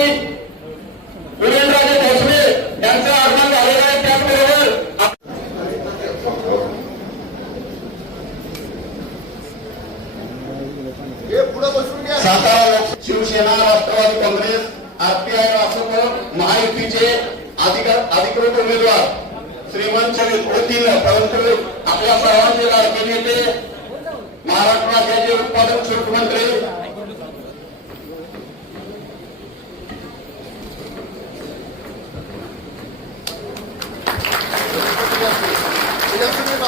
मंत्री उदयनराजे भोसले यांचं आगमन झालेलं आहे. त्याचबरोबर सातारा शिवसेना राष्ट्रवादी काँग्रेस आरपीआय रासप महायुतीचे अधिकृत उमेदवार श्रीमंत होतील. परंतु आपल्या सर्वांचे लाडके नेते महाराष्ट्र राज्याचे उत्पादक शुल्क मंत्री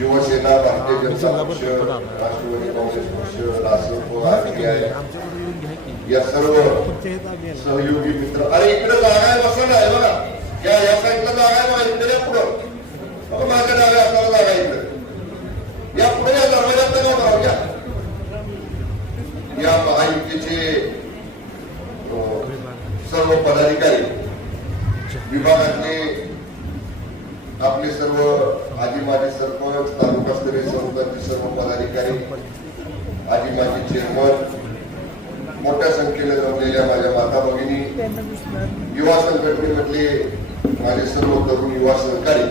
शिवसेना भारतीय जनता पक्ष राष्ट्रवादी काँग्रेस पक्ष घ्या की या सर्व. सहयोगी मित्र अरे इकडे जागा आहे बसा ना बघा या या साईडला जागा आहे बघा इकडे या पुढं माझ्या डाव्या हाताला जागा इकडे या पुढे या दरवाजात नका जाऊ या या महायुतीचे सर्व पदाधिकारी विभागातले आपले सर्व आजी माझे सरपंच तालुकास्तरीय सरपंच सर्व पदाधिकारी आजी माझे चेअरमन मोठ्या संख्येने जमलेल्या माझ्या माता भगिनी युवा संघटनेमधले माझे सर्व तरुण युवा सहकारी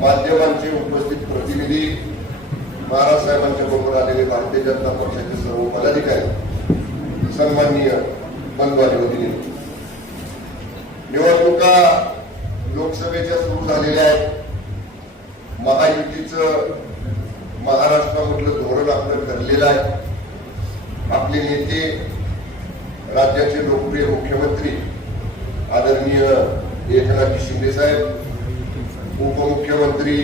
माध्यमांचे उपस्थित प्रतिनिधी महाराज साहेबांच्या बरोबर आलेले भारतीय जनता पक्षाचे सर्व पदाधिकारी सन्माननीय बंधू भगिनी निवडणुका लोकसभेच्या सुरू झालेल्या आहेत. महायुतीचं महाराष्ट्रामधलं धोरण आपलं ठरलेलं आहे. आपले नेते राज्याचे लोकप्रिय मुख्यमंत्री आदरणीय एकनाथजी शिंदे साहेब उपमुख्यमंत्री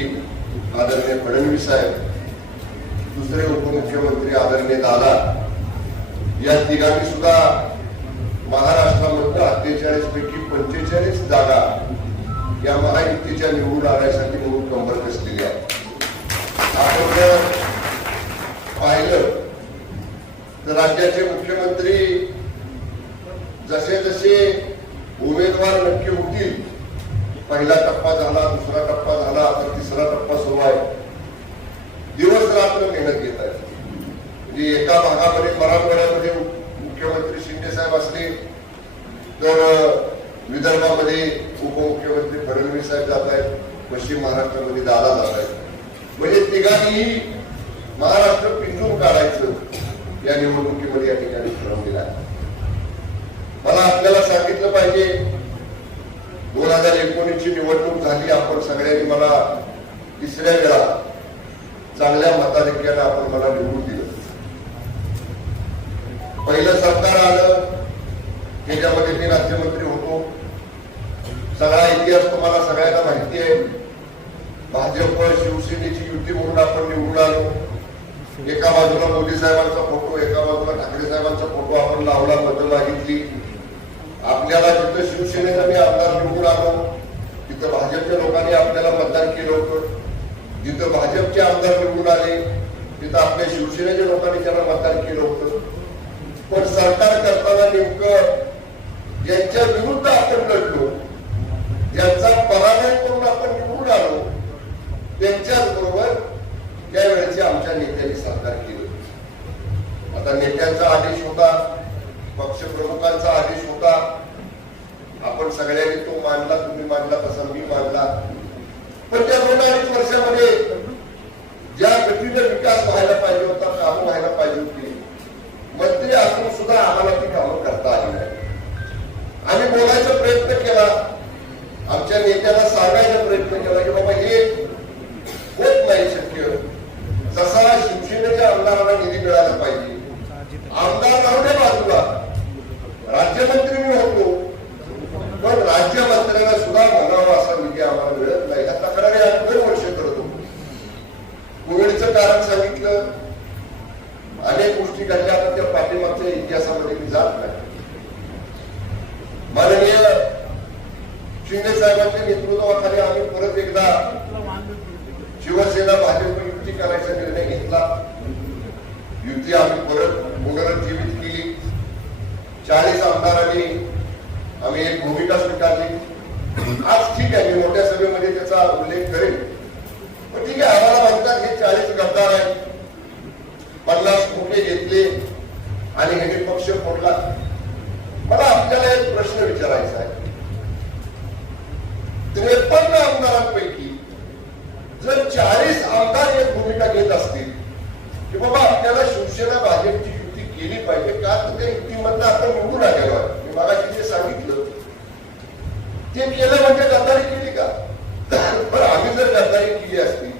आदरणीय फडणवीस साहेब दुसरे उपमुख्यमंत्री आदरणीय दादा या तिघांनी सुद्धा महाराष्ट्रामधलं अठ्ठेचाळीस पैकी पंचेचाळीस जागा या महायुतीच्या निवडून आणण्यासाठी म्हणून कंबर कसलेली आहे. आपण जर पाहिलं तर राज्याचे मुख्यमंत्री जसे जसे उमेदवार नक्की होतील पहिला टप्पा झाला दुसरा टप्पा झाला तर तिसरा टप्पा सुरू आहे. दिवस रात्र मेहनत घेत आहेत. म्हणजे एका भागामध्ये मराठवाड्यामध्ये मुख्यमंत्री शिंदे साहेब असले तर विदर्भामध्ये उपमुख्यमंत्री फडणवीस साहेब जात आहेत पश्चिम महाराष्ट्रामध्ये दादा जात आहेत. म्हणजे तिघांनी महाराष्ट्र पिंजून काढायचं या निवडणुकीमध्ये या ठिकाणी ठरवलेलं आहे. मला आपल्याला सांगितलं पाहिजे दोन हजार एकोणीस ची निवडणूक झाली आपण सगळ्यांनी मला तिसऱ्या वेळा चांगल्या मताधिक्याने आपण मला निवडून दिलं. पहिलं सरकार आलं त्याच्यामध्ये मी राज्यमंत्री होतो. सगळा इतिहास तुम्हाला सगळ्यांना माहिती आहे. भाजप शिवसेनेची युती म्हणून आपण निवडून आलो. एका बाजूला मोदी साहेबांचा फोटो एका बाजूला ठाकरे साहेबांचा फोटो आपण लावला बदल मागितली. आपल्याला जिथं शिवसेनेचा मी आमदार निवडून आलो तिथं भाजपच्या लोकांनी आपल्याला मतदान केलं होतं. जिथं भाजपचे आमदार निवडून आले तिथं आपल्या शिवसेनेच्या लोकांनी त्यांना मतदान केलं होतं. पण सरकार करताना नेमकं ज्यांच्या विरुद्ध आपण लढलो. ज्यांचा पराभव करून आपण निवडून आलो त्यांच्याच बरोबर त्यावेळेचे आमच्या नेत्यांनी सरकार केलं. आता नेत्यांचा आदेश होता पक्षप्रमुखांचा आदेश होता. आपण सगळ्यांनी तो मानला तुम्ही मानला तसा मी मानला पण त्या दोन अडीच वर्षामध्ये ज्या गतीने विकास व्हायला पाहिजे होता कामं व्हायला पाहिजे होती मंत्री असून सुद्धा आम्हाला ती कामं करता आली नाही आम्ही बोलायचा प्रयत्न केला आमच्या नेत्याला सांगायचा प्रयत्न केला की बाबा हे होत नाही शक्य. जसा शिवसेनेच्या आमदारांना निधी मिळाला पाहिजे. आमदार राहू बाजूला. राज्यमंत्री मी होतो. पण राज्यमंत्र्यांना सुद्धा म्हणावा असा निधी आम्हाला मिळत नाही. या तक्रारी आम्ही दरवर्ष वर्ष करतो. कोविडचं कारण सांगितलं. अनेक गोष्टी घडल्या पण त्या पाठीमागच्या इतिहासामध्ये मी जात नाही. माननीय शिंदे साहेबांच्या नेतृत्वाखाली आम्ही परत एकदा शिवसेना भाजप युती करायचा निर्णय घेतला. युती आम्ही परत पुनरुज्जीवित केली. चाळीस आमदारांनी आम्ही एक भूमिका स्वीकारली. आज ठीक आहे मी मोठ्या सभेमध्ये त्याचा उल्लेख करेन. पण ठीक आहे आम्हाला म्हणतात हे चाळीस गद्दार आहेत. पन्नास खोके घेतले आणि ह्याने पक्ष फोडला मला आपल्याला एक प्रश्न विचारायचा आहे त्रेपन्न आमदारांपैकी जर चाळीस आमदार एक भूमिका घेत असतील की बाबा आपल्याला शिवसेना भाजपची युती केली पाहिजे का तर त्या युतीमधनं आपण निवडून आलेलो आहे मी मला तिथे सांगितलं ते केलं म्हणजे गद्दारी केली का पण आम्ही जर गद्दारी केली असती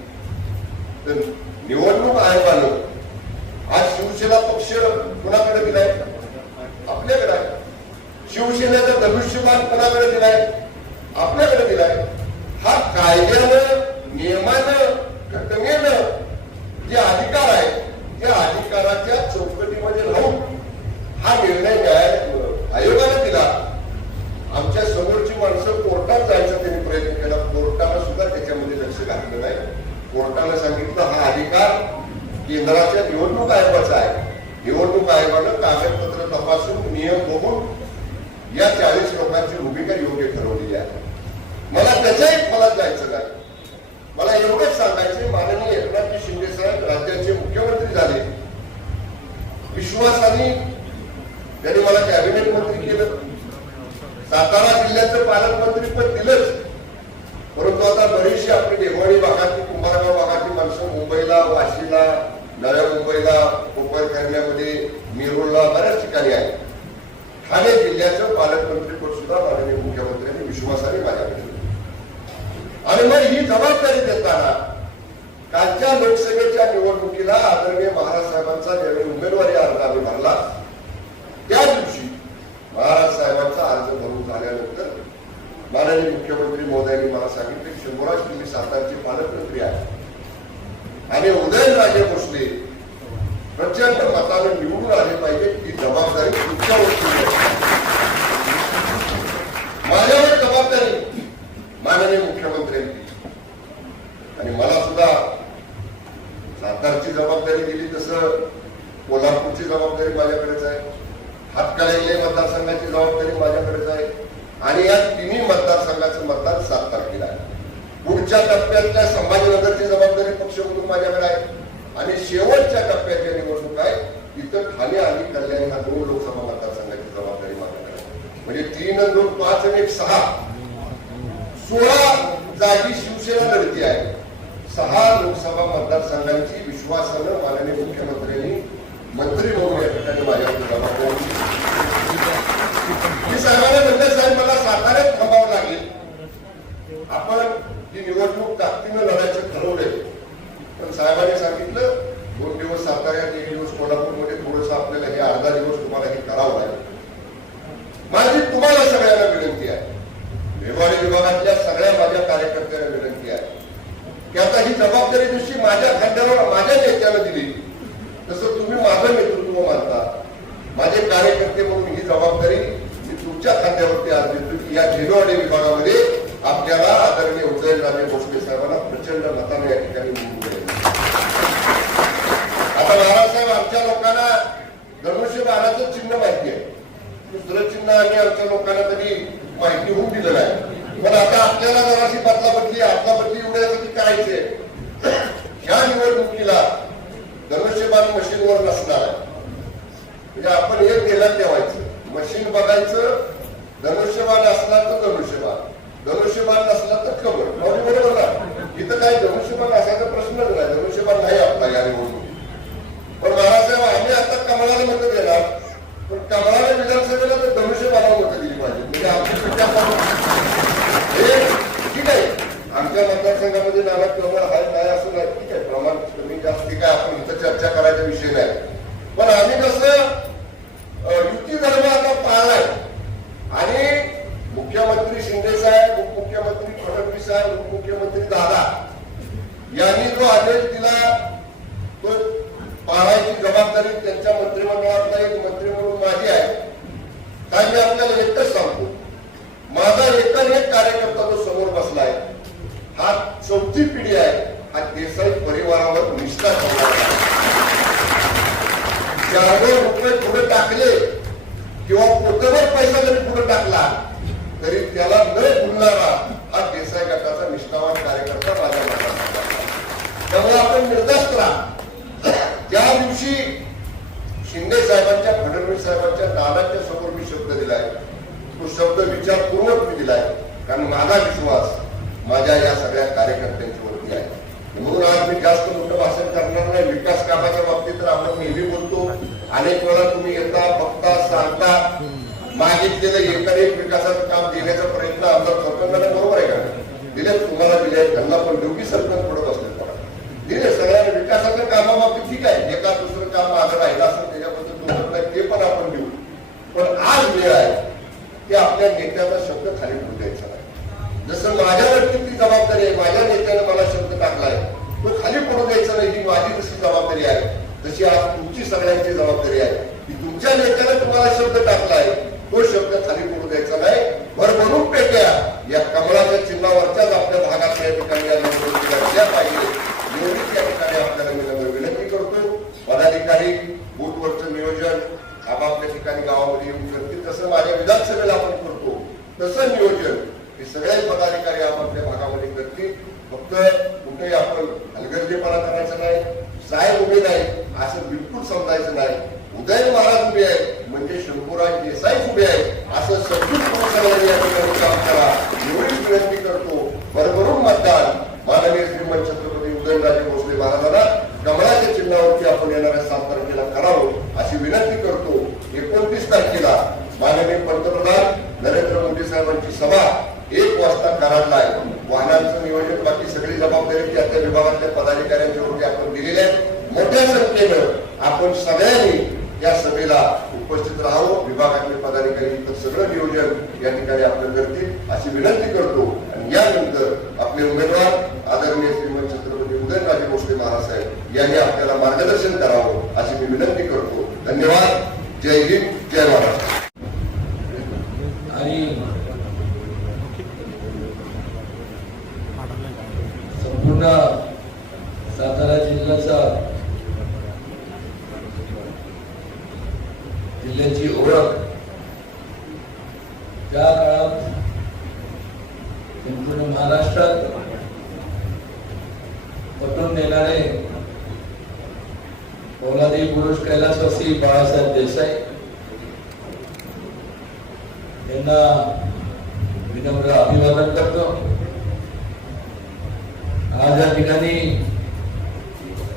तर निवडणूक आयोगानं आज शिवसेना पक्ष कुणाकडे दिलाय आपल्याकडे आहे शिवसेनेचा धनुष्यबाण कुणाकडे दिलाय आपल्याकडे दिलाय हा कायद्यानं नियमानं घटनेनं जे अधिकार आहे त्या अधिकाराच्या चौकटीमध्ये राहून हा निर्णय न्यायालय आयोगाने दिला आमच्या समोरची माणसं कोर्टात जायचा त्यांनी प्रयत्न केला कोर्टानं सुद्धा त्याच्यामध्ये लक्ष घातलं नाही कोर्टानं सांगितलं हा अधिकार केंद्राच्या निवडणूक आयोगाचा आहे. निवडणूक आयोगानं कागदपत्र तपासून नियम बघून या चाळीस लोकांची भूमिका योग्य ठरवलेली आहे. मला त्याच्या एक फलात जायचं नाही. मला एवढंच सांगायचे माननीय एकनाथजी शिंदे साहेब राज्याचे मुख्यमंत्री झाले. विश्वासाने त्यांनी मला कॅबिनेट मंत्री केलं. सातारा जिल्ह्याचं पालकमंत्री पण दिलंच. परंतु आता बरीचशी आपली देवळी भागातली मुंबईला वाशीला नव्या मुंबईला कोपर करण्यामध्ये मिरूळला बऱ्याच ठिकाणी आहे. ठाणे जिल्ह्याचं पालकमंत्रीपद सुद्धा माननीय मुख्यमंत्र्यांनी विश्वासाने माझ्याकडे आणि मग ही जबाबदारी देताना कालच्या लोकसभेच्या निवडणुकीला आदरणीय महाराज साहेबांचा ज्यावेळी उमेदवारी अर्ज आम्ही भरला त्या दिवशी महाराज साहेबांचा अर्ज भरून झाल्यानंतर माननीय मुख्यमंत्री महोदयांनी मला सांगितले की शंभूराज तुम्ही सातारचे पालक आहे आणि उदयनराजे भोसले प्रचंड मतानं निवडून आले पाहिजे ही जबाबदारी तुमच्यावर माझ्यावर जबाबदारी माननीय मुख्यमंत्र्यांनी आणि मला सुद्धा सातारची जबाबदारी दिली तसं कोल्हापूरची जबाबदारी माझ्याकडेच आहे हातकणंगले मतदारसंघाची जबाबदारी माझ्याकडेच आहे आणि या तिन्ही मतदारसंघाचं मतदान सात तारखेला आहे पुढच्या टप्प्यातल्या संभाजीनगरची जबाबदारी पक्ष म्हणून माझ्याकडे आहे आणि शेवटच्या टप्प्याच्या निवडणूक आहे इथं ठाणे आणि कल्याण ह्या दोन लोकसभा मतदारसंघाची जबाबदारी माझ्याकडे आहे म्हणजे तीन आणि दोन पाच आणि एक सहा सोळा जागी शिवसेना लढती आहे सहा लोकसभा मतदारसंघांची विश्वासानं माननीय मुख्यमंत्र्यांनी मंत्री म्हणून या ठिकाणी माझ्याकडे मी साहेब मला साताऱ्यात थांबावं लागेल. आपण ही निवडणूक ताकदीनं लढायचं ठरवलंय. पण साहेबांनी सांगितलं दोन दिवस साताऱ्यात एक दिवस कोल्हापूरमध्ये थोडंसं आपल्याला हे अर्धा दिवस तुम्हाला हे करावं लागेल. माझी तुम्हाला सगळ्यांना विनंती आहे. विभाग विभागातल्या सगळ्या माझ्या कार्यकर्त्यांना विनंती आहे. की आता ही जबाबदारी जशी माझ्या खांद्यावर माझ्या नेत्यानं दिली. तसं तुम्ही माझं नेतृत्व मानता. माझे कार्यकर्ते म्हणून ही जबाबदारी मी तुमच्या खांद्यावरती आज देतो की या झेडोवाडी विभागामध्ये आपल्याला आदरणीय उदयनराजे भोसले साहेबांना प्रचंड मताने या ठिकाणी आता बाळासाहेब आमच्या लोकांना धनुष्य बाणाचं चिन्ह माहिती आहे. दुसरं चिन्ह आम्ही आमच्या लोकांना तरी माहिती होऊन दिलेलं आहे. पण आता आपल्याला जराशी बदला बदली आदला बदली एवढ्या करायचे. ह्या निवडणुकीला धनुष्यबाण मशीनवर नसणार आहे. म्हणजे आपण एक गेल्यात ठेवायचं. मशीन बघायचं धनुष्यबाण असणार तर धनुष्यबाण धनुष्यबाण नसला तर कबर म्हणजे बरोबर ना इथं काय धनुष्यबाण असायचा प्रश्नच नाही. धनुष्यबाण नाही आपला या निवडणुकीत. पण बाळासाहेब आम्ही आता कमळाला मत देणार. पण कमळाला विधानसभेला तर धनुष्यबाणाला मत दिली पाहिजे म्हणजे आमची आमच्या मतदारसंघामध्ये नाना प्रमाण आहे काय असं नाही. ठीक आहे प्रमाण कमी जास्त काय आपण इथं चर्चा करायचा विषय नाही. पण आम्ही कसं युती धर्म आता पाळलाय. आणि मुख्यमंत्री शिंदे साहेब उपमुख्यमंत्री फडणवीस साहेब उपमुख्यमंत्री दादा यांनी जो आदेश दिला तो पाळायची जबाबदारी त्यांच्या मंत्रिमंडळातला एक मंत्री म्हणून माझी आहे. काय मी आपल्याला एकच सांगतो. माझा एकच एक कार्यक्रम चौथी पिढी आहे. हा देसाई परिवारावर निष्ठा ज्यावेळी रुपये पुढे टाकले किंवा पोटभर पैसा जरी पुढे टाकला तरी त्याला न भुलणारा हा देसाई गटाचा निष्ठावान कार्यकर्ता माझ्या मनात त्यामुळे आपण निर्धास्त राहा त्या दिवशी शिंदे साहेबांच्या फडणवीस साहेबांच्या दादाच्या समोर मी शब्द दिलाय तो शब्द विचारपूर्वक मी दिलाय कारण माझा विश्वास माझ्या या सगळ्या कार्यकर्त्यांच्या वरती आहे. म्हणून आज मी जास्त मोठं भाषण करणार नाही. विकास कामाच्या बाबतीत तर आपण नेहमी बोलतो. अनेक वेळा तुम्ही येता बघता सांगता. मागितलेलं एकाने एक विकासाचं काम देण्याचा प्रयत्न आमदार सरपंचाने बरोबर आहे का दिले तुम्हाला दिले त्यांना पण योगी सरपंच पडत असले दिले सगळ्या विकासाच्या कामाबाबतीत ठीक आहे एका दुसरं काम माझं राहिलं असेल त्याच्याबद्दल दुसरं नाही ते पण आपण देऊ पण आज वेळ आहे की आपल्या नेत्याचा शब्द खाली पडू द्यायचा नाही जसं माझ्यावरती ती जबाबदारी आहे माझ्या नेत्याने मला शब्द टाकलाय तो खाली पडू द्यायचा नाही ही माझी जशी जबाबदारी आहे तशी आज तुमची सगळ्यांची जबाबदारी आहे की तुमच्या नेत्याने तुम्हाला शब्द टाकलाय तो शब्द खाली पडू द्यायचा नाही भरभरून पेट्या या कमळाच्या चिन्हावरच्याच आपल्या भागात या ठिकाणी या निवडणुकीला दिल्या पाहिजे एवढीच या ठिकाणी आपल्याला मी नम्र विनंती करतो पदाधिकारी बूथवरचं नियोजन आपापल्या ठिकाणी गावामध्ये येऊन करतील तसं माझ्या विधानसभेला आपण करतो तसं नियोजन हे सगळे पदाधिकारी आपापल्या भागामध्ये करतील फक्त कुठेही आपण हलगर्जेपणा करायचा नाही साहेब उभे नाही असं बिलकुल समजायचं नाही उदय महाराज उभे आहेत म्हणजे शंभूराज देसाई उभे आहेत. असं सचिव तुम्ही या ठिकाणी काम करा. एवढीच विनंती करतो. भरभरून मतदान. माननीय श्रीमंत छत्रपती उदयनराजे भोसले महाराजांना कमळाच्या चिन्हावरती आपण येणाऱ्या सात तारखेला करावं अशी विनंती करतो. एकोणतीस तारखेला माननीय पंतप्रधान नरेंद्र मोदी साहेबांची सभा एक वाजता कराडला आहे वाहनांचं नियोजन बाकी सगळी जबाबदारी त्या त्या विभागातल्या पदाधिकाऱ्यांच्या आपण दिलेल्या आहेत मोठ्या संख्येनं आपण सगळ्यांनी या सभेला उपस्थित राहावं विभागातले पदाधिकारी तर सगळं नियोजन या ठिकाणी आपलं करतील अशी विनंती करतो. आणि यानंतर आपले उमेदवार आदरणीय श्रीमंत छत्रपती उदयनराजे भोसले महाराज साहेब यांनी आपल्याला मार्गदर्शन करावं अशी मी विनंती करतो. धन्यवाद. जय हिंद जय महाराष्ट्र. आणि संपूर्ण सातारा जिल्ह्याचा जिल्ह्याची ओळख त्या काळात संपूर्ण महाराष्ट्रात पटवून देणारे पोलादी पुरुष कैलासवासी बाळासाहेब देसाई यांना विनम्र अभिवादन करतो आज या ठिकाणी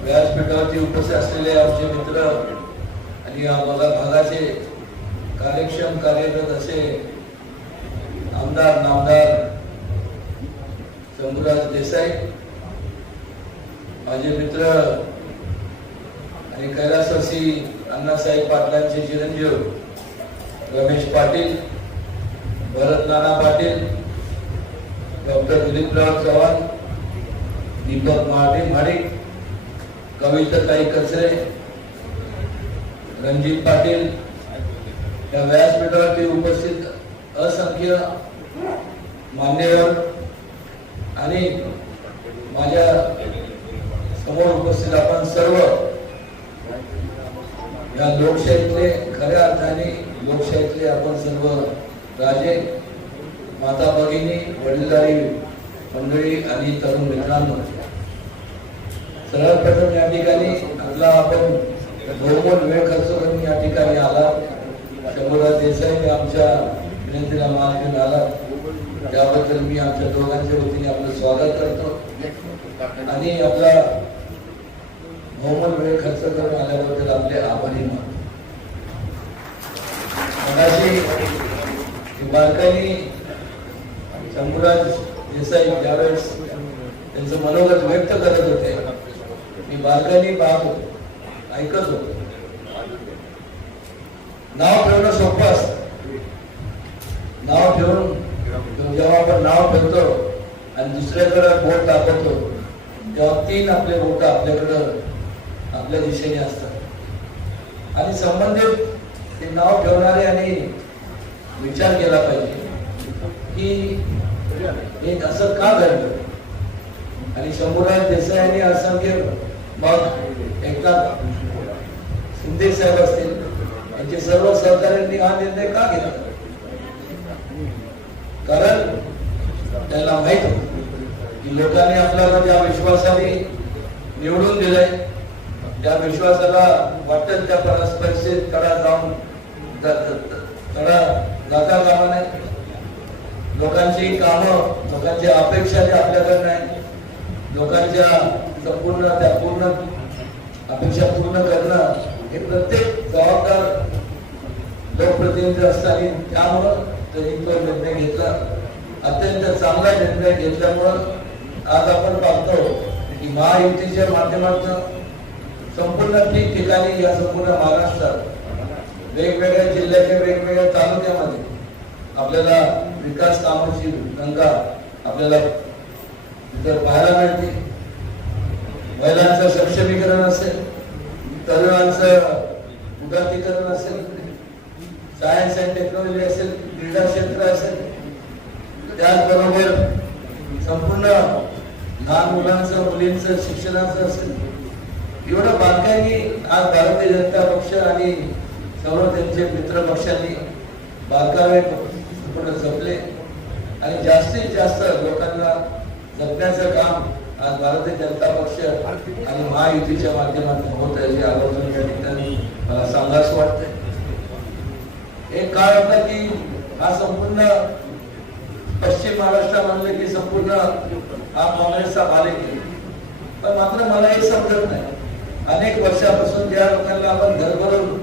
व्यासपीठावरती उपस्थित असलेले आमचे मित्र आणि आम्हाला भागाचे कार्यक्षम कार्यरत असे आमदार नामदार शंभूराज देसाई माझे मित्र आणि कैलासवासी अण्णासाहेब पाटलांचे चिरंजीव रमेश पाटील भरत नाना पाटील डॉक्टर दिलीपराव चव्हाण दीपक महाडे महाडिक कविताताई कचरे रणजित पाटील या व्यासपीठावरती उपस्थित असंख्य मान्यवर आणि माझ्यासमोर उपस्थित आपण सर्व या लोकशाहीतले खऱ्या अर्थाने लोकशाहीतले आपण सर्व राजे माता भगिनी वडीलधारी मंडळी आणि तरुण मित्रांनो. सर्वप्रथम या ठिकाणी आपला आपण बहुमोल वेळ खर्च करून या ठिकाणी आला. शंभूराज देसाई आमच्या विनंतीला मान घेऊन आला. त्याबद्दल मी आमच्या दोघांच्या वतीने आपलं स्वागत करतो. आणि आपला बहुमोल वेळ खर्च करून आल्याबद्दल आपले आभारी मानतो. बारकाईने शंभूराज देसाई ज्यावेळेस त्यांचं मनोगत व्यक्त करत होते मी बारकाईने पाहत होतो ऐकत होतो. नाव ठेवणं सोपं असतं. नाव ठेवून जेव्हा आपण नाव ठेवतो आणि दुसऱ्याकडे बोट दाखवतो तेव्हा तीन आपले बोट आपल्याकडं आपल्या दिशेने असतात. आणि संबंधित ते नाव ठेवणारे आणि विचार केला पाहिजे की हे असं का घडलं? आणि शंभूराज देसाईनी असं असंख्य मग एकदा शिंदे साहेब असतील यांचे सर्व सहकार्यांनी हा निर्णय का घेतला? कारण त्याला माहीत होत की लोकांनी आपल्याला ज्या विश्वासाने निवडून दिलंय त्या विश्वासाला वाटत त्या परस कडा जाऊन कारण द- द- जाता कामा नाही. लोकांची कामं लोकांची अपेक्षा ज्या आपल्याकडे नाही. लोकांच्या संपूर्ण त्या पूर्ण अपेक्षा पूर्ण करणं हे प्रत्येक जबाबदार लोकप्रतिनिधी असताना त्यामुळं त्यांनी तो निर्णय घेतला. अत्यंत चांगला निर्णय घेतल्यामुळं आज आपण पाहतो की महायुतीच्या माध्यमातून संपूर्ण ठिकठिकाणी या संपूर्ण महाराष्ट्रात वेगवेगळ्या जिल्ह्याच्या वेगवेगळ्या तालुक्यामध्ये आपल्याला विकास कामाची गंगा आपल्याला इतर पाहायला मिळते महिलांचं सक्षमीकरण असेल तरुणांचं उदातीकरण असेल सायन्स अँड टेक्नॉलॉजी असेल क्रीडा क्षेत्र असेल त्याचबरोबर संपूर्ण लहान मुलांचं मुलींचं शिक्षणाचं असेल. एवढं बारकाईने आज भारतीय जनता पक्ष आणि सर्व त्यांचे मित्र पक्षांनी बारकावे संपूर्ण जपले. आणि जास्तीत जास्त लोकांना जपण्याचं काम आज भारतीय जनता पक्ष आणि महायुतीच्या माध्यमातून होत आहे आवर्जून या ठिकाणी मला सांगावंच वाटतंय. एक काळ होता की हा संपूर्ण पश्चिम महाराष्ट्रामधले की संपूर्ण हा काँग्रेसचा आहे. पण मात्र मला हे समजत नाही. अनेक वर्षापासून ज्या लोकांना आपण घरभरून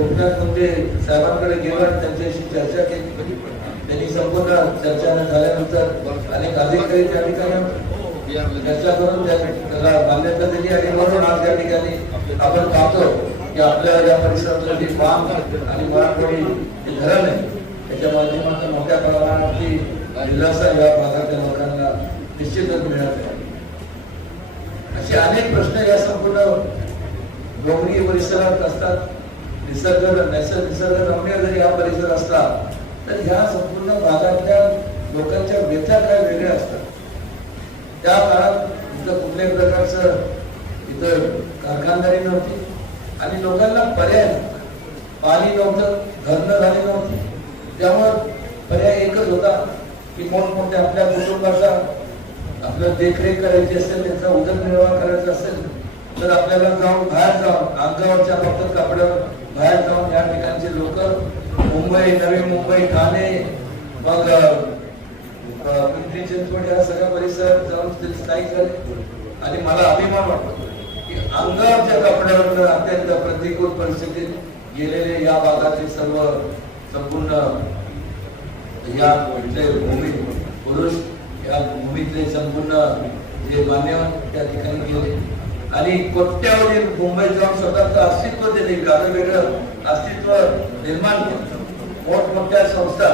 गोपीनाथ मुंडे म्हणजे साहेबांकडे गेलो आणि त्यांच्याशी चर्चा केली. त्यांनी संपूर्ण चर्चा झाल्यानंतर अनेक अधिकारी त्या ठिकाणी. चर्चा करून त्याला मान्यता दिली आणि म्हणून आज त्या ठिकाणी आपण पाहतो की आपल्या या परिसरातलं जे काम आणि मराठवाडी जे धरण आहे त्याच्या माध्यमातून मोठ्या प्रमाणावरती दिलासा या भागातल्या लोकांना निश्चितच मिळत आहे. असे अनेक प्रश्न या संपूर्ण डोंगरी परिसरात असतात. निसर्ग नैसर्ग निसर्गरम्य जरी हा परिसर असला तर ह्या संपूर्ण भागातल्या लोकांच्या व्यथा काय वेगळ्या असतात त्या काळात इथं कुठल्याही प्रकारचं इथं कारखानदारी नव्हती आणि लोकांना पर्याय नव्हता. पाणी नव्हतं धरणं झाली नव्हती त्यामुळं पर्याय एकच होता की मोठमोठ्या आपल्या कुटुंबाचा आपलं देखरेख करायची असेल त्यांचा उदरनिर्वाह करायचा असेल तर आपल्याला जाऊन बाहेर जाऊन अंगावरच्या फक्त कपड्यावर बाहेर जाऊन या ठिकाणचे लोक मुंबई नवी मुंबई ठाणे मग पिंपरी चिंचवड या सगळ्या परिसर जाऊन ते स्थायिक झाले. आणि मला अभिमान वाटतो की अंगावरच्या कपड्यावर अत्यंत प्रतिकूल परिस्थितीत गेलेले या भागातील सर्व संपूर्ण या भूमी पुरुष या भूमीतले संपूर्ण जे मान्यवर त्या ठिकाणी गेले. आणि कोट्यावधी मुंबईत जाऊन स्वतःचं अस्तित्व देते गाणं वेगळं अस्तित्व निर्माण केलं मोठमोठ्या संस्था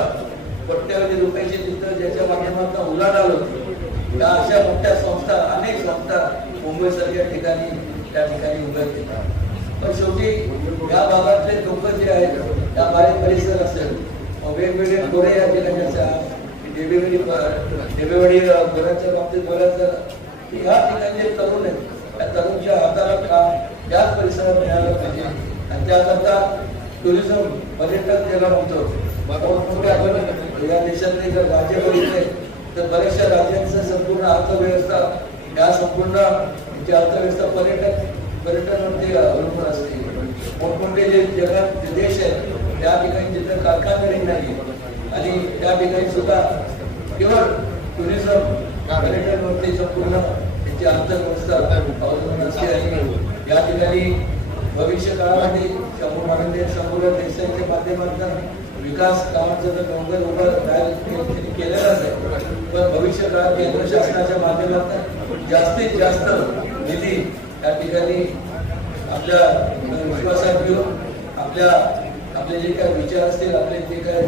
कोट्यावधी रुपयाची तिथं ज्याच्या माध्यमातून उलाढाल होती. त्या अशा मोठ्या संस्था अनेक संस्था मुंबईसारख्या ठिकाणी त्या ठिकाणी उभ्या येतात पण शेवटी या भागातले लोक जे आहेत त्या बाहेर परिसर असेल वेगवेगळे गोरे या ठिकाणी असतात. देवेवाडी डेबेवाडी बाबतीत बोलायचं या ह्या ठिकाणी तरुण आहेत तरुणच्या हाताला काम याच परिसरात मिळालं पाहिजे? आणि त्याकरता टुरिझम पर्यटन ज्याला म्हणतो या देशातले जर राज्य बघितले तर बऱ्याचशा राज्यांचं संपूर्ण अर्थव्यवस्था या संपूर्ण अर्थव्यवस्था पर्यटन पर्यटनावरती अवलंबून असते. मोठमोठे जे जगात देश आहेत त्या ठिकाणी जिथे कारखानदारी नाही आणि त्या ठिकाणी सुद्धा केवळ टुरिझम पर्यटनवरती संपूर्ण त्याची अर्थव्यवस्था आणि या ठिकाणी भविष्य काळामध्ये शंभू महाराज संपूर्ण देसाईच्या माध्यमातून विकास कामाचं तर डोंगर उभं राहायला केलेलाच आहे. पण भविष्य काळात केंद्र शासनाच्या माध्यमातून जास्तीत जास्त निधी या ठिकाणी आपल्या विश्वासात घेऊन आपल्या आपले जे काय विचार असतील आपले जे काय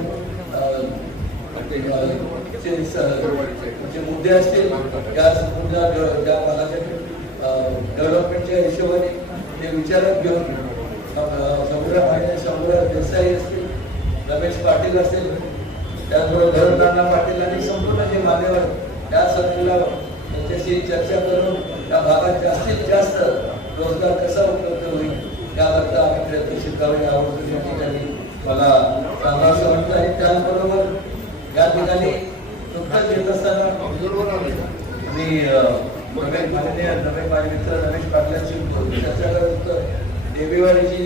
मुद्दे असतील त्या संपूर्ण त्या भागाच्या डेव्हलपमेंटच्या हिशोबाने ते विचारात घेऊन समुद्र भाई समुद्र देसाई असतील रमेश पाटील असतील त्याचबरोबर धरणनाना पाटील आणि संपूर्ण जे मान्यवर त्या संधीला त्यांच्याशी चर्चा करून त्या भागात जास्तीत जास्त रोजगार कसा उपलब्ध होईल त्याकरता आम्ही प्रयत्नशील करावे यावर मला सांगावं वाटतं आणि त्याचबरोबर या ठिकाणी नुकतंच येत असताना मी अं, माननीय नवीन माझे मित्र रमेश पाटलांशी चर्चा करत देवीवाडीची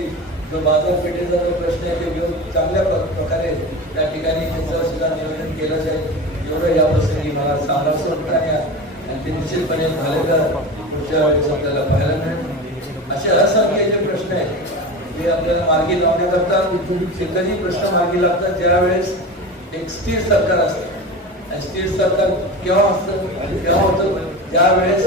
जो बाजारपेठेचा जो प्रश्न आहे ते घेऊन चांगल्या प्रकारे त्या ठिकाणी त्याचं सुद्धा नियोजन केलं जाईल एवढं या प्रसंगी मला सांगायचं होतं आणि आणि ते निश्चितपणे झालेलं पुढच्या वेळेस आपल्याला पाहायला मिळेल. असे असंख्य जे प्रश्न आहेत जे आपल्याला मार्गी लावण्याकरता शेतकरी प्रश्न मार्गी लागतात ज्यावेळेस एक स्थिर सरकार असतं. आणि स्थिर सरकार केव्हा असतं? केव्हा होतं? त्यावेळेस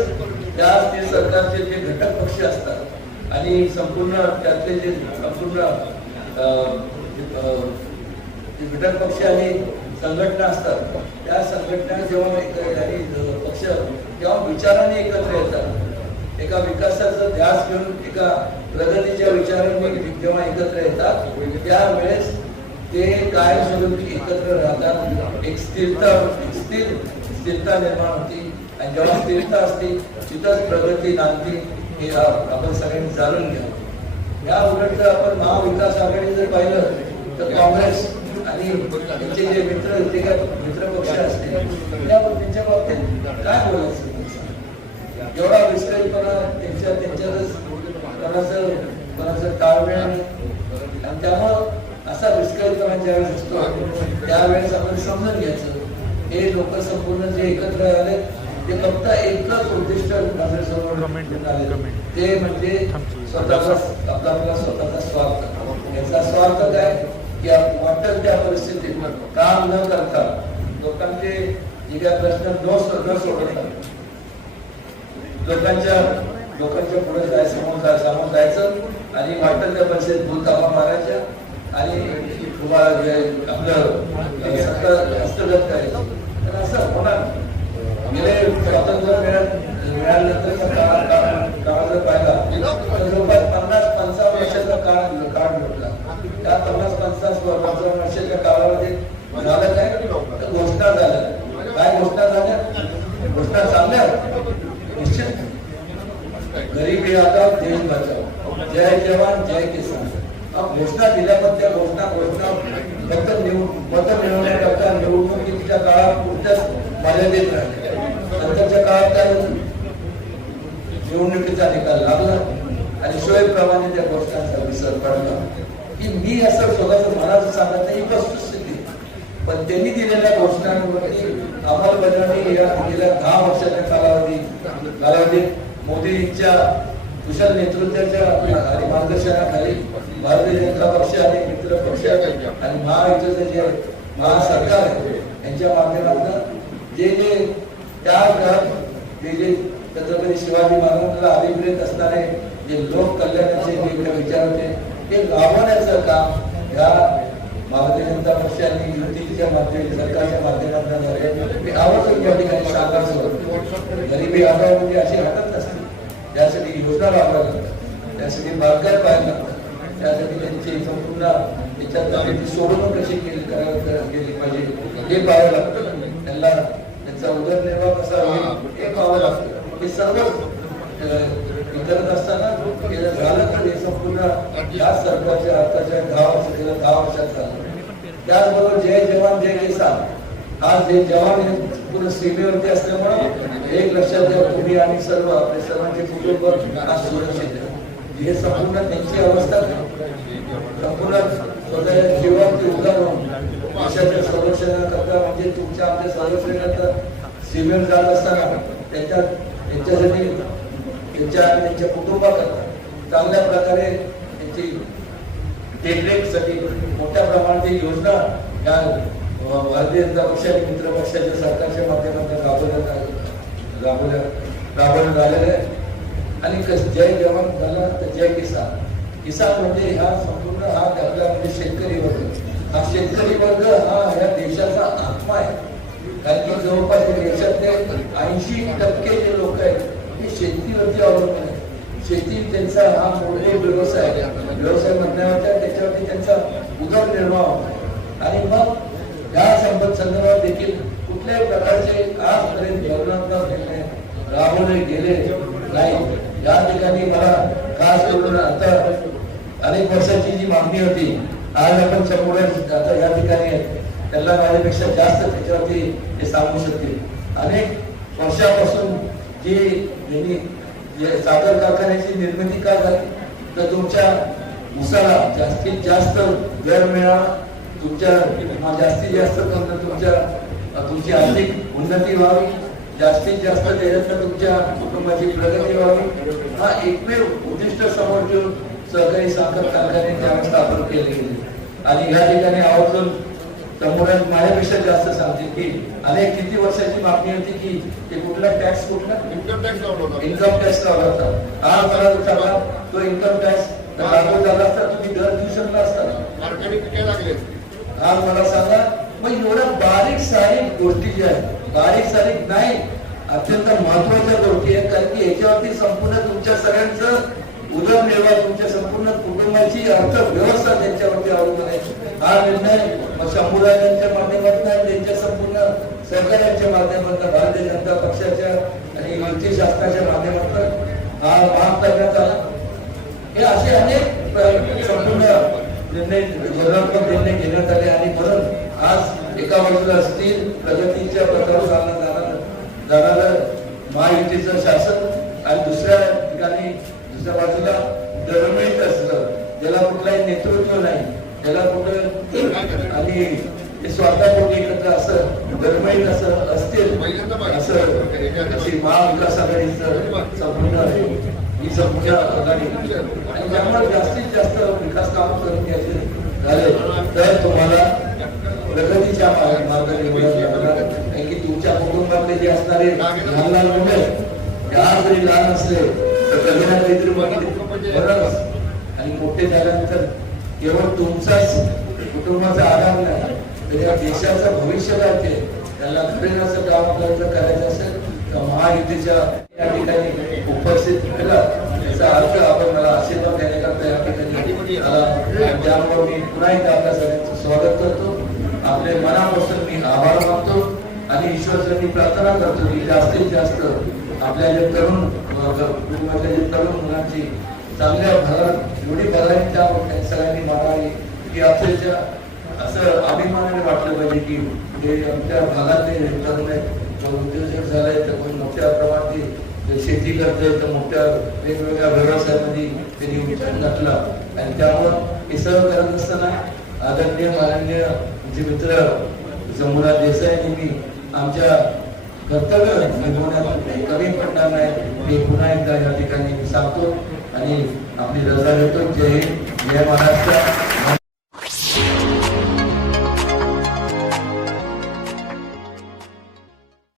त्या ते सरकारचे जे घटक पक्ष असतात आणि संपूर्ण त्यातले जे संपूर्ण घटक पक्ष आणि संघटना असतात त्या संघटना जेव्हा आणि पक्ष तेव्हा विचाराने एकत्र येतात. एका विकासाचा ध्यास घेऊन एका प्रगतीच्या विचारांनी जेव्हा एकत्र येतात त्यावेळेस ते कायमस्वरूपी एकत्र राहतात? एक स्थिरता स्थिर स्थिरता निर्माण होती. आणि जेव्हा स्थिरता असते तिथंच प्रगती नांदते. हे आपण सगळ्यांनी जाणून घ्या. या उलट जर आपण महाविकास आघाडी जर पाहिलं तर काँग्रेस आणि त्यांचे जे मित्र जे काय मित्र पक्ष असतील? त्यांच्या बाबतीत काय बोलायचं? एवढा विस्कळीपणा त्यांच्या त्यांच्यातच कोणाचं कोणाचं ताळमेळ आणि त्यामुळं असा विस्कळीतपणा ज्यावेळेस असतो त्यावेळेस आपण समजून घ्यायचं. हे लोक संपूर्ण जे एकत्र आले ते फक्त एकच उद्दिष्ट आले. ते म्हणजे स्वतःचा आपला स्वतःचा स्वार्थ. याचा स्वार्थ काय? की वाटेल त्या परिस्थितीत काम न करता लोकांचे जे काही प्रश्न न सोडवता लोकांच्या लोकांच्या पुढे जाय समोर जाय समोर जायचं आणि वाटेल त्या परिस्थितीत भूलतापा मारायच्या आणि तुम्हाला जे आपलं अ, हस्तगत करायचं. तर असं होणार. गेले स्वातंत्र्य मिळत मिळाल्यानंतरचा काळ जर पाहिला. जवळपास पन्नास पंचावन्न वर्षाचा काळ काळ भेटला त्या पन्नास पंचावन्न पंचावन्न वर्षाच्या काळामध्ये झालं काय? तर घोषणा झाल्या. काय घोषणा झाल्या? घोषणा चालल्या. निश्चित. गरीबी आता देश बचाओ जय जवान जय किसान. घोषणा दिल्या त्या घोषणा घोषणा मत निवड मत मिळवण्याकरता निवडणुकीच्या काळात पुढच्याच मर्यादित राहिले. नंतरच्या काळात त्या निवडणुकीचा निकाल लागला आणि सोयीप्रमाणे त्या घोषणांचा विसर पडला. की मी असं स्वतःच मनाचं सांगत नाही वस्तुस्थिती पण त्यांनी दिलेल्या घोषणांवरती अंमलबजावणी या गेल्या दहा वर्षाच्या कालावधी कालावधीत मोदींच्या कुशल नेतृत्वाच्या आणि मार्गदर्शनाखाली भारतीय जनता पक्ष आणि मित्र पक्ष आणि महायुतीचं जे महासरकार आहे यांच्या माध्यमातून जे जे त्या काळात जे जे छत्रपती शिवाजी महाराजांना अभिप्रेत असणारे जे लोक कल्याणाचे वेगवेगळे विचार होते ते लावण्याचं काम या भारतीय जनता पक्षाने युतीच्या माध्यम सरकारच्या माध्यमातून झाले मी आवर्जून या ठिकाणी सांगायचं गरिबी हटाव म्हणजे अशी हटत नसते. त्यासाठी योजना राबवायला लागतात त्यासाठी बारकाई पाहायला लागतात त्यासाठी त्यांची संपूर्ण त्याच्यात ती सोडवणूक कशी केली करायला केली पाहिजे हे पाहायला लागतं त्यांना त्यांचा उदरनिर्वाह कसा होईल हे. पाहावं लागतं. हे सर्व वितरत असताना झालं तर हे संपूर्ण या सरकारच्या आताच्या दहा वर्ष गेल्या दहा वर्षात झालं. त्याचबरोबर जय जवान जय किसान. आज जे जवान हे पूर्ण सीमेवरती असल्यामुळे एक लक्षात घ्या तुम्ही आणि सर्व आपले सर्वांचे कुटुंब आज सुरक्षित हे संपूर्ण त्यांची अवस्था संपूर्ण स्वतःच्या जीवावरती उभा राहून देशाच्या संरक्षणाकरता म्हणजे तुमच्या आमच्या संरक्षणाकरता सीमेवर जात असताना त्यांच्या त्यांच्यासाठी त्यांच्या त्यांच्या कुटुंबाकरता चांगल्या प्रकारे त्यांची देखरेखसाठी मोठ्या प्रमाणात योजना या भारतीय जनता पक्षाने मित्र पक्षाच्या सरकारच्या माध्यमातून राबवण्यात आली- राबवल्या राबवण्यात आलेल्या आहे. आणि जय जवान झाला तर जय किसान. किसान म्हणजे हा संपूर्ण हा आपला म्हणजे शेतकरी वर्ग. हा शेतकरी वर्ग हा या देशाचा आत्मा आहे. कारण की जवळपास देशातले ऐंशी टक्के जे लोक आहेत ते शेतीवरती अवलंबून आहेत. शेती त्यांचा हा मोठे व्यवसाय आहे. व्यवसाय म्हणण्याच्या त्याच्यावरती त्यांचा उदरनिर्वाह होतो. आणि मग या संबंध संदर्भात देखील कुठल्याही प्रकारचे आजपर्यंत धोरणात्मक निर्णय राबवले गेले नाही या ठिकाणी मला खास करून आता अनेक वर्षाची जी मागणी होती आज आपण समोर आता या ठिकाणी त्यांना माझ्यापेक्षा जास्त त्याच्यावरती हे सांगू शकतील. अनेक वर्षापासून जी यांनी जे साखर कारखान्याची निर्मिती का झाली तर तुमच्या उसाला जास्तीत जास्त दर मिळावा तुमच्या जास्तीत जास्त करून तुमच्या तुमची आर्थिक उन्नती व्हावी जास्तीत जास्त त्याच्यातनं तुमच्या कुटुंबाची प्रगती व्हावी. हा एकमेव उद्दिष्ट समोर ठेवून सहकारी साखर कारखाने त्यावेळेस स्थापन केले गेले. आणि या ठिकाणी आवर्जून समोर माझ्यापेक्षा जास्त सांगतील की अनेक किती वर्षाची मागणी होती की ते कुठला टॅक्स कुठला? इन्कम टॅक्स लावला होता. इन्कम टॅक्स लावला होता. आज मला विचारला तो इन्कम टॅक्स लागू झाला असता तुम्ही दर देऊ शकला असता पिके लागले? आज मला सांगा. मग एवढ्या बारीक सारीक गोष्टी ज्या आहेत बारीक सारीक नाही. अत्यंत महत्त्वाच्या गोष्टी आहेत कारण की याच्यावरती संपूर्ण तुमच्या सगळ्यांचं उदरनिर्वाह तुमच्या संपूर्ण कुटुंबाची अर्थव्यवस्था त्यांच्यावरती अवलंबून आहे. हा निर्णय समुदायांच्या माध्यमातून आणि त्यांच्या संपूर्ण सहकार्याच्या माध्यमातून भारतीय जनता पक्षाच्या आणि युती शासनाच्या माध्यमातून हा माफ करण्यात आला. हे असे अनेक संपूर्ण निर्णय धोरणात्मक निर्णय घेण्यात आले आणि म्हणून आज एका बाजूला असतील प्रगतीच्या पथावर चालला जाणार जाणारं महायुतीचं शासन आणि दुसऱ्या ठिकाणी दुसऱ्या बाजूला दरमिळीत असलं ज्याला कुठलाही नेतृत्व नाही ज्याला कुठं आणि स्वतः कोणी एकत्र असं दरमळीत असं असतील असं अशी महाविकास आघाडीचं संपूर्ण ही संपूर्ण आघाडी. आणि त्यामुळे जास्तीत जास्त विकास काम करून घ्यायचे झाले. तर तुम्हाला प्रगतीच्या मार्ग- मार्गाने. कारण की तुमच्या कुटुंबातले जे असणारे लहान लहान मुलं आज जरी लहान असले तर कधी ना काहीतरी बघितले. बरंच. आणि मोठे झाल्यानंतर केवळ तुमचाच कुटुंबाचा आधार नाही तर या देशाचं भविष्य काय ते त्याला खरेन असं काम आपल्याला करायचं असेल तर महायुतीच्या या ठिकाणी उपस्थित केला. त्याचा अर्थ आपण मला आशीर्वाद देण्याकरता या ठिकाणी त्यामुळे मी पुन्हा एकदा आपल्या सगळ्यांचं स्वागत करतो. आपले मनापासून मी आभार मानतो आणि ईश्वरचरणी प्रार्थना करतो की जास्तीत जास्त आपल्या जे तरुण कुटुंबातल्या जे तरुण मुलांची चांगल्या भरात एवढी भरारी त्या सगळ्यांनी मारावी की अक्षरशः असं अभिमानाने वाटलं पाहिजे की जे आमच्या भागातले तरुण आहेत उद्योजक झालाय तर कोणी मोठ्या प्रमाणात शेती करतोय तर मोठ्या वेगवेगळ्या व्यवसायामध्ये त्यांनी उच्चार घातला. आणि त्यामुळं हे सर्व करत असताना आदरणीय माननीय जे मित्र जमुना देसाई मी आमच्या कर्तव्य निभवण्यात म्हणजे कमी पडणार नाही हे पुन्हा एकदा या ठिकाणी मी सांगतो आणि आपली रजा घेतो जय हिंद. जय महाराष्ट्र.